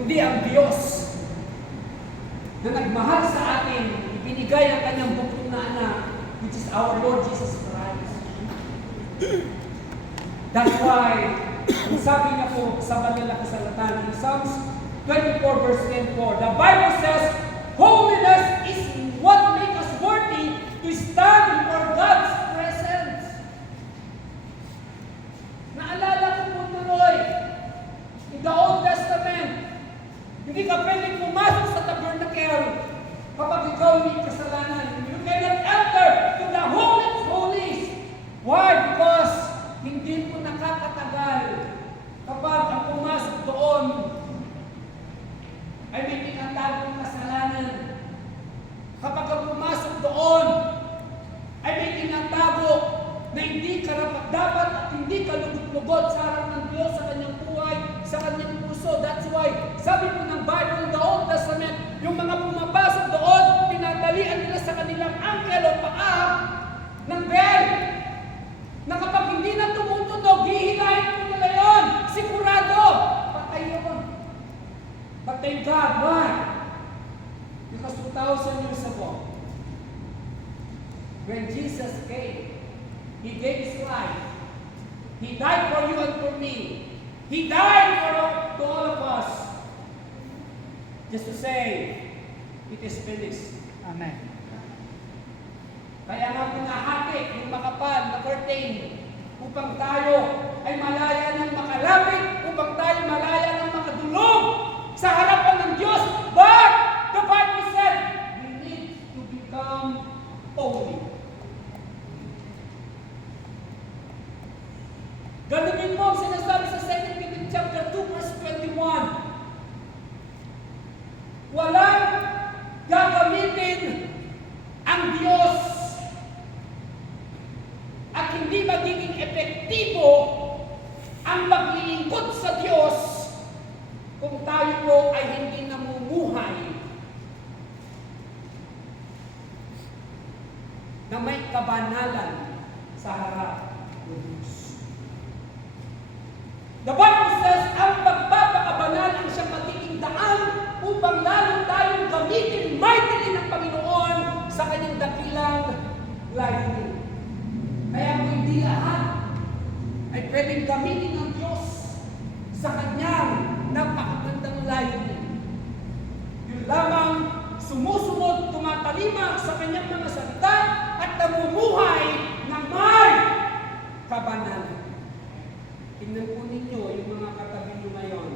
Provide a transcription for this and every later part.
kundi ang Diyos na nagmahal sa atin, ibinigay ang kanyang bugtong na anak, which is our Lord Jesus Christ. That's why, ang sabi niya po sa banal na kasalatan, in Psalms 24 verse 24, the Bible says, holiness is what makes us worthy to stand before God's presence. Naalala ko po tuloy, in the Old Testament, hindi ka pwedeng pumasok sa tabernacle kapag ikaw may kasalanan. You cannot enter to the Holy of Holies. Why? Because hindi po nakakatagal kapag ang pumasok doon ay may tinatagong kasalanan. Kapag ang pumasok doon ay may tinatago na hindi karapat-dapat at hindi ka lugod-lugod sa harap ng Diyos sa kanyang buhay, sa kanyang puso. That's why, sabi po ng Bible in the Old Testament, yung mga pumapasok doon, tinatalian nila sa kanilang angkel o paa ng bell. Na kapag hindi na tumutunog, hihilahin po nila yun. Sigurado, patay yun. But thank God, why? Because 2,000 years ago, when Jesus came, He gave His life. He died for you and for me. He died for all of us. Just to say, it is finished. Amen. Kaya nga pinahati yung makapal na curtain upang tayo ay malaya ng makalapit, upang tayo malaya ng makadulog sa harapan ng Diyos. But the Bible said, we need to become holy. Ganun din po ang sinasabi sa 2 Peter chapter 2 verse 21. Walang gagamitin ang Diyos at hindi magiging epektibo ang paglilingkod sa Diyos kung tayo po ay hindi namumuhay na may kabanalan sa harap ng Diyos. The Bible says, ang pagpapakabanal ang siyang magiging daan upang lalo tayong gamitin mightily ng Panginoon sa kanyang dakilang layunin. Kaya kung hindi lahat ay pwedeng gamitin ng Diyos sa kanyang napakagandang layunin. Yun lamang sumusunod, tumatalima sa kanyang mga salita at namumuhay na may kabanalan. Tingnan po ninyo yung mga katabi nyo ngayon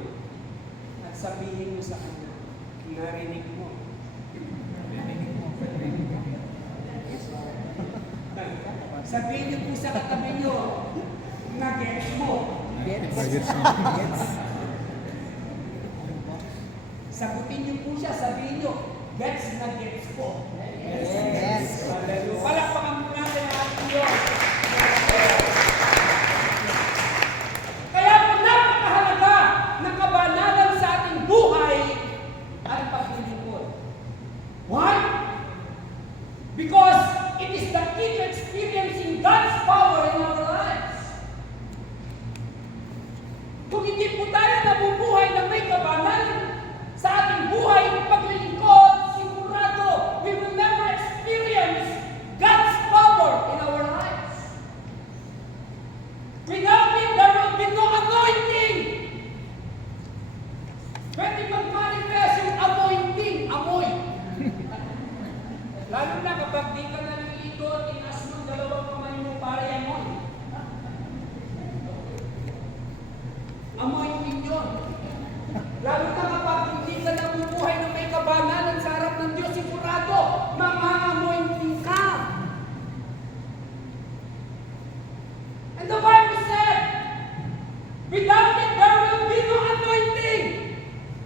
at sabihin mo sa kanya, narinig mo. Sabihin niyo po sa katabi nyo, na-gets mo. Sagutin niyo po siya, sabihin niyo, gets na gets po. Yes. Hallelujah. Palakpakan po natin ang ating Diyos. Kaya po napakahalaga ng kabanalan sa ating buhay at paglilingkod. Why? Because it is the key to experiencing God's power in our lives. Kung hindi po tayo nabubuhay na may kabanalan sa ating buhay at paglilingkod, sigurado we will never experience God's power in our lives. Without it, there will be no anointing. Pwede mag-manifest yung anointing, amoy. Lalo na kapag di ka nalilito, tinaas mo dalawang kamay mo para amoy. Anointing yun. Lalo na kapag hindi ka nabubuhay na may kabanalan sa harap ng Diyos, sigurado, mama-anointing ka. And the Bible said, without it, there will be no anointing.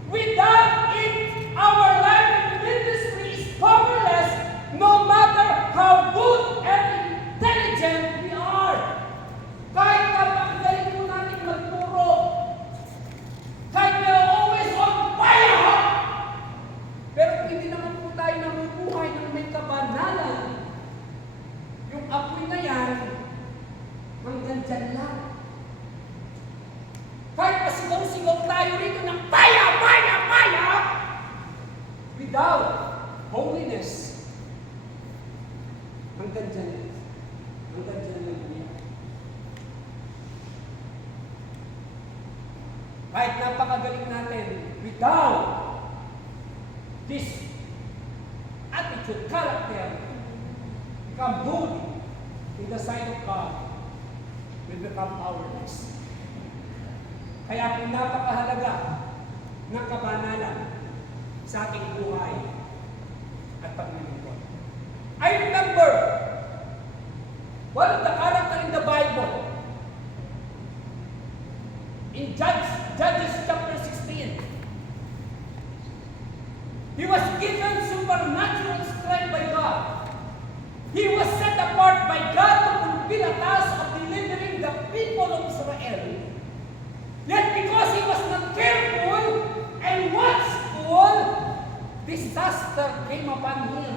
Without it, our life and ministry is powerless, no matter how good and intelligent we are. Kahit napakagaling po natin magturo, kahit we are always on fire, pero kung hindi naman po tayo namubuhay ng may kabanalan, yung apoy na yan, hanggang dyan lang. Kahit pasigaw-sigaw tayo rito ng fire, fire, fire! without holiness, hanggang dyan yan. Hanggang dyan lang yan. Kahit napakagaling natin, without this attitude, character, become holy in the sight of God, will become powerless. Kaya kung napakahalaga ng kabanalan sa ating buhay at paglilingkod. I remember one of the character in the Bible in Judges chapter 16. He was given supernatural strength by God. He was set apart by God to fulfill a task of delivering the people of Israel. Yet because he was not careful and watchful, disaster came upon him.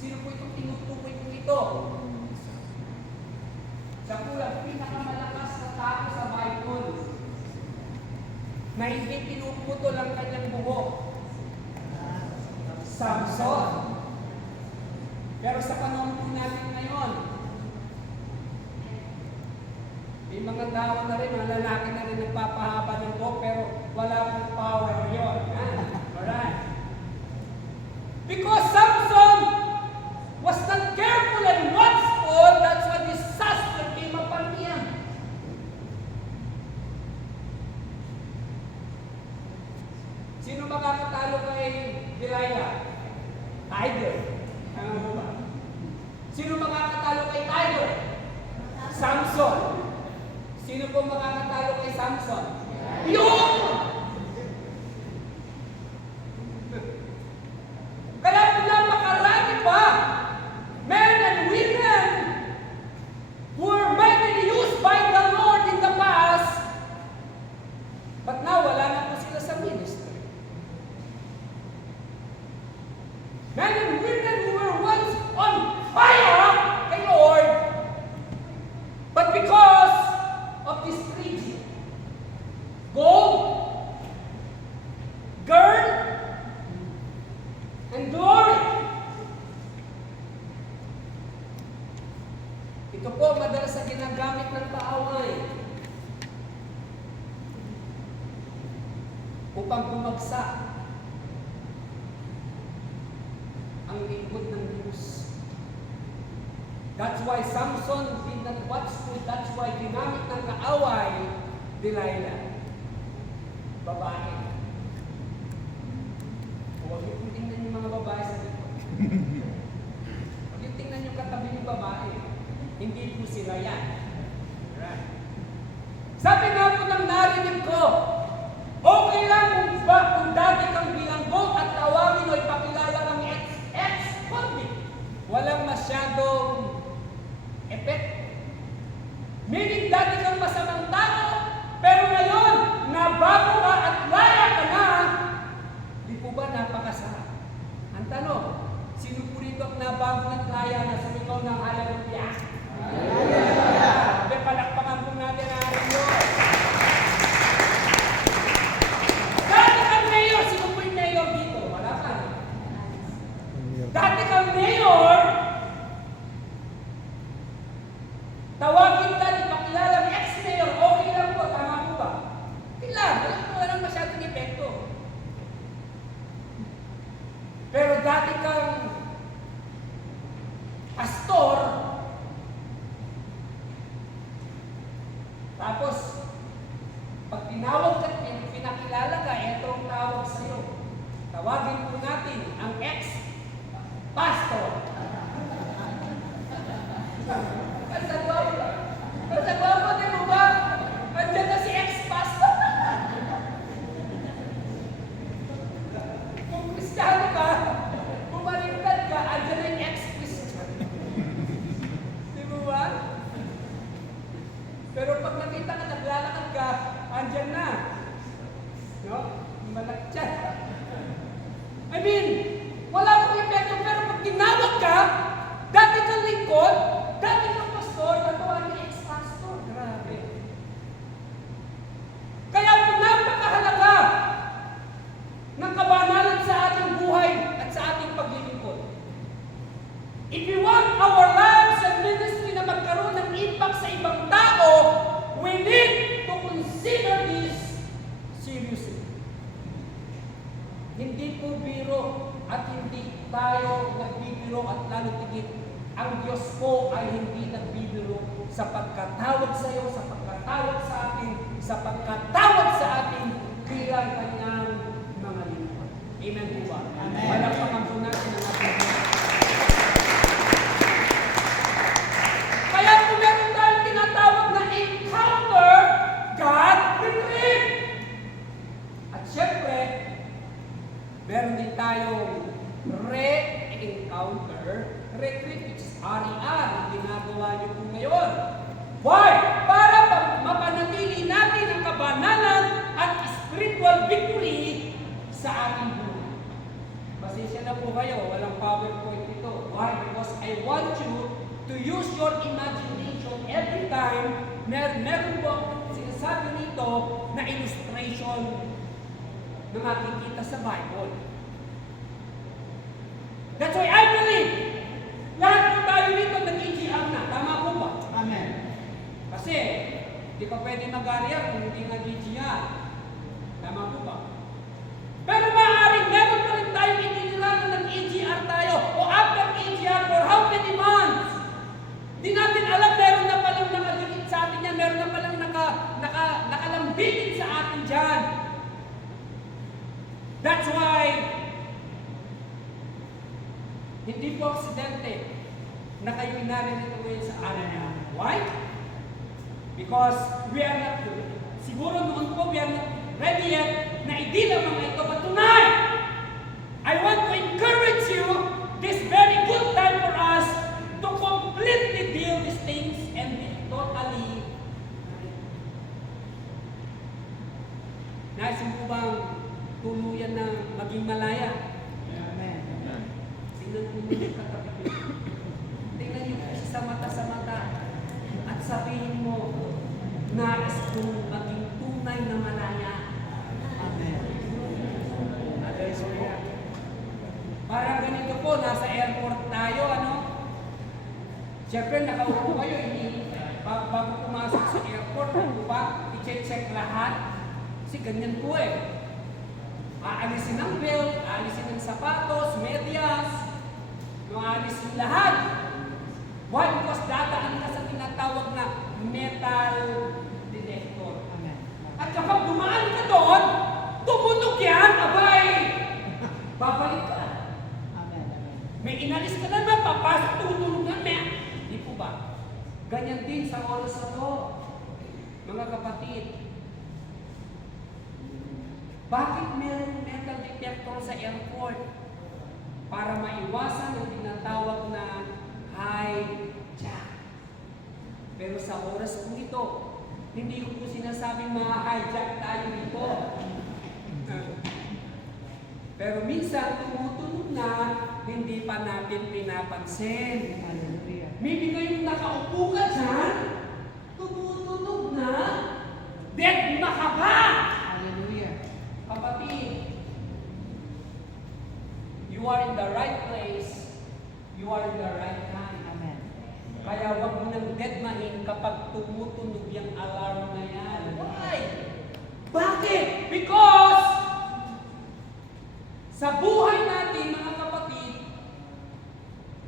Sino po itong tinutukoy ko ito? Sa kulang pinakamalakas na tao sa Bible na hindi pinuputol ang kanyang buhok. Samson. Pero sa panahon po natin ngayon, may mga tao na rin, mga lalaki na rin nagpapahaba ng buhok, pero wala pong power yun. Alright? Because Samson was not careful and watchful, that's why disaster came upon him. Sino makakatalo kay Delilah? Tiger. Ano mo ba? Sino makakatalo kay Tiger? Samson. Sino po makakatalo kay Samson? Yun! Kaya napakarami pa men and women who were mightily used by the Lord in the past, but now wala na po sila sa ministry. Men and women who were once on fire kay Lord, but because of this preaching, gold, girl, and glory. Ito po madalas na ginagamit ng kaaway upang bumagsak ang lingkod ng Diyos. That's why Samson did not watch food. That's why ginamit ng kaaway Delilah. Babae. Huwag niyo kung tingnan yung mga babae sa likod. Huwag niyo tingnan yung katabi ng babae. Hindi po sila yan. Right. Sabi nga po ng narinig ko, okay lang kung dati kang bilanggong at tawagin o ipakilala kang ex-convict. Walang masyadong epekto. Meaning dati kang masamang tao, pero ngayon, nabago ka at laya ka na, di po ba napakasarap? Ang tanong, sino po rito ang nabago at laya na sumigaw ng hallelujah? Hallelujah! Palakpakan po natin ang ating Diyos. Dati kang mayor, sino po yung mayor dito? Wala ka. Dati kang mayor, tawagin ka, ipakilala ng ex-mayor, okay lang po, tama po ba? Walang masyadong epekto. Pero dati kang pastor, tapos pag tinawag ka, pinakilala ka, ito ang tawag sa'yo. Tawagin po natin ang ex-pastor. Sa gwapo, di mo ba? Andiyan na si ex-pastor. Kung Kristiyano ka, bumaligtad ka, andiyan na yung ex-Christian. Di mo ba? Pero pag nakita ka, naglalakad ka, andyan na. No? Malakchat. I mean, wala at lalo tigit, ang Diyos po ay hindi nagbibiro sa pagkatawag sa iyo, sa pagkatawag sa atin, sa pagkatawag sa atin bilang kanyang mga lingkod. Amen po ba? Amen. Palakpakan po natin ang ating Diyos. Kaya kung meron tayong tinatawag na encounter, God retreat. At syempre, meron din tayong re-encounter retreat, which is RER, ang ginagawa niyo po ngayon. Why? Para mapanatili natin ang kabanalan at spiritual victory sa ating buhay. Pasensya na po kayo, walang PowerPoint ito. Why? Because I want you to use your imagination every time meron po sinasabi nito na illustration na makikita sa Bible. That's why I believe lahat po tayo dito nag-EGR na. Tama po ba? Amen. Kasi hindi ka pwede mag-ARIA kung hindi nag-EGR. Tama po ba? Pero maaaring meron pa rin tayong itinirahan ng EGR tayo o after EGR for how many months? Di natin alam, meron na palang nakadikit sa atin yan, meron na palang nakalambitin sa atin dyan. That's why hindi po aksidente na kayo narinig ngayon sa arena. Why? Because we are not, siguro noon po we are not ready yet na i-deal ang mga ito. But tonight, I want to encourage you this very good time for us to completely deal these things and be totally nais mo bang tuluyan na maging malaya? Amen. Tingnan mo yung katabi ko. Tingnan niyo sa mata at sabihin mo, nais kong maging tunay na malaya. Amen. Hallelujah. Parang ganito po, nasa airport tayo, ano? Siyempre, nakaupo kayo, bago pumasok sa airport, ba? I-check lahat. Kasi ganyan po eh. Aalisin ang belt, aalisin ang sapatos, medyas, aalisin lahat. Why? Because dadaan ka sa tinatawag na metal detector. Amen. At kapag dumaan ka doon, tumunog yan, abay! Babalik ka. Amen. May inalis ka naman, papasok, tumunog yan, Hindi po ba? Ganyan din sa oras na to, mga kapatid. Bakit meron metal detector sa airport? Para maiwasan ang tinatawag na hijack. Pero sa oras po ito, hindi ko po sinasabing mga hijack tayo dito. Pero minsan tumutunog na, hindi pa natin pinapansin. Hallelujah. Maybe ngayong nakaupo ka dyan, tumutunog na, dead na ka ba? Hallelujah. Kapatid, you are in the right place, you are in the right time. Amen. Kaya wag mo nang deadmahin kapag tumutunog yung alarm na yan. Why? Bakit? Because sa buhay natin, mga kapatid,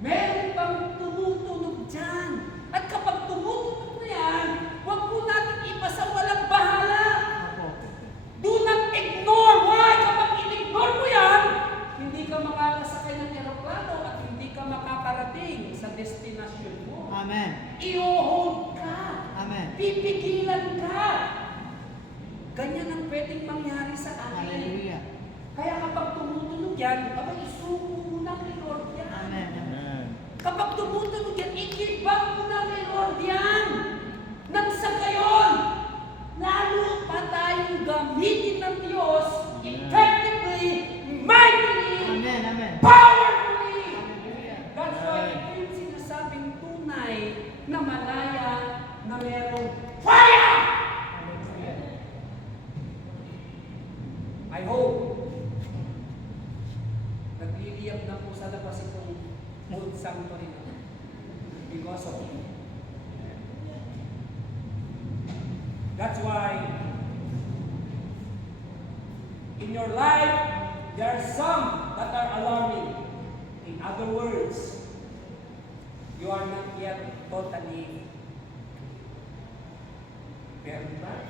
meron pang tumutunog dyan. At kapag tumutunog na yan, wag po natin ipasa walang bahala. Opo. Do not ignore. Why? Kapag in-ignore mo yan, hindi ka makakasakay ng aeroplano at hindi ka makakarating sa destination mo. Amen. I-hold ka. Amen. Pipigilan ka. Ganyan ang pwedeng mangyari sa atin. Hallelujah. Kaya kapag tumutunog yan, kapag isuko mo na kay Lord yan. Amen. Kapag tumutunog yan, ikibang mo na kay Lord yan. Nang sa gayon, lalo pa tayong gamitin ng Diyos effectively, mightily, Amen. Amen. powerfully. Hallelujah. That's why ito yung sinasabing tunay na malaya na merong fire! Hallelujah. I hope nagliliyab na po sa labas itong old sanctuary na because of you. That's why in your life, there are some that are alarming. In other words, You are not yet totally very bad.